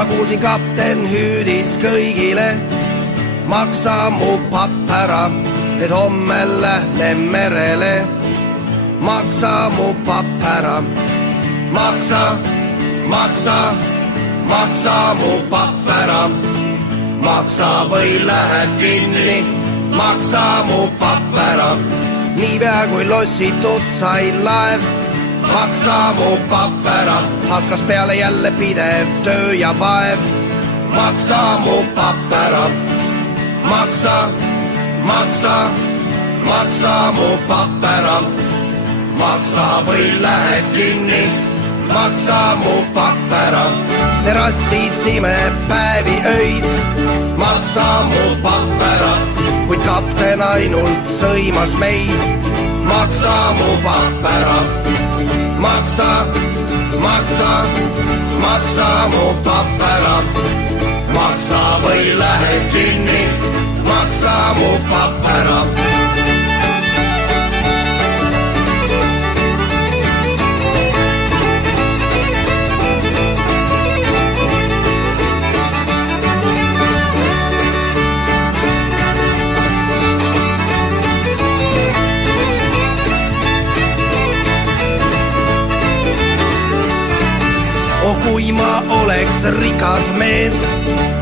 ma kuulsin, kapten hüüdis kõigile, maksa mu papp ära, et homme lähme merele. maksa mu papp ära, maksa, maksa, maksa mu papp ära, maksa või lähed kinni, maksa mu papp ära. niipea kui lossitud sai laev, maksa mu papp ära, hakkas peale jälle pidev töö ja vaev. maksa mu papp ära, maksa, maksa, maksa mu papp ära, maksa või lähed kinni, maksa mu papp ära. terrassisime päevi öid, maksa mu papp ära, kuid kapten ainult sõimas meid, maksa mu papp ära, maksa, maksa, maksa mu papp ära, maksa või lähed kinni, maksa mu papp ära. Oh kui ma oleks rikas mees,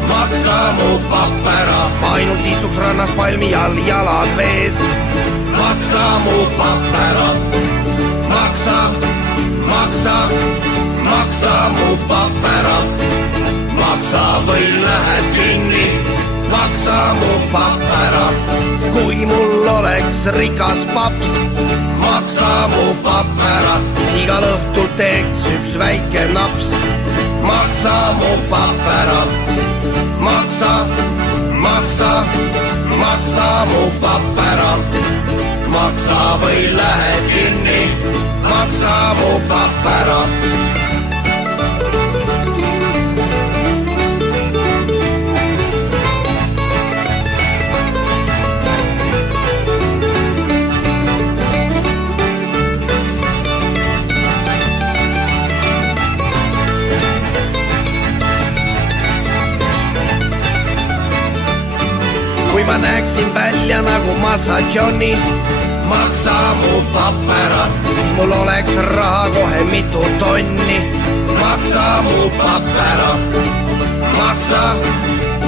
maksa mu papp ära, ainult istuks rannas palmi all, jalad vees. maksa mu papp ära, maksa, maksa, maksa mu papp ära, maksa või lähed kinni, maksa mu papp ära. kui mul oleks rikas paps, maksa mu papp ära, igal õhtul teeks üks väike naps, maksa mu papp ära, maksa, maksa, maksa mu papp ära, maksa või lähed kinni, maksa mu papp ära. kui ma näeksin välja nagu Massa Johnny, maksa mu papp ära, siis mul oleks raha kohe mitu tonni, maksa mu papp ära, maksa,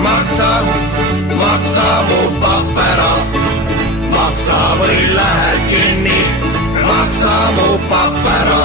maksa, maksa mu papp ära, maksa või lähed kinni, maksa mu papp ära.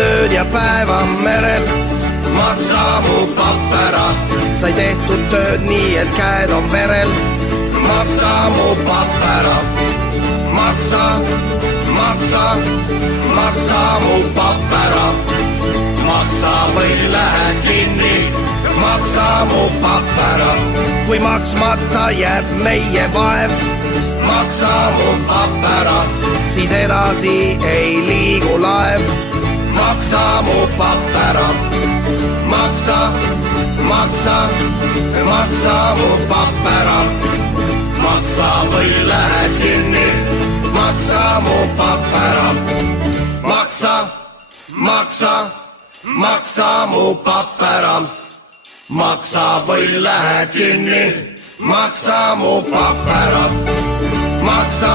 ööd ja päeva merel, maksa mu papp ära, sai tehtud tööd nii, et käed on verel, maksa mu papp ära, maksa, maksa, maksa mu papp ära, maksa või lähed kinni, maksa mu papp ära. kui maksmata jääb meie vaev, maksa mu papp ära, siis edasi ei liigu laev, maksa mu papp ära, maksa, maksa, maksa mu papp ära, maksa või lähed kinni, maksa mu papp ära, maksa, maksa, maksa mu papp ära, maksa või lähed kinni, maksa mu papp ära, maksa,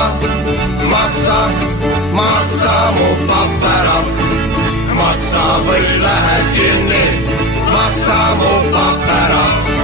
maksa, maksa mu papp ära, maksa või lähed kinni, maksa mu papp ära.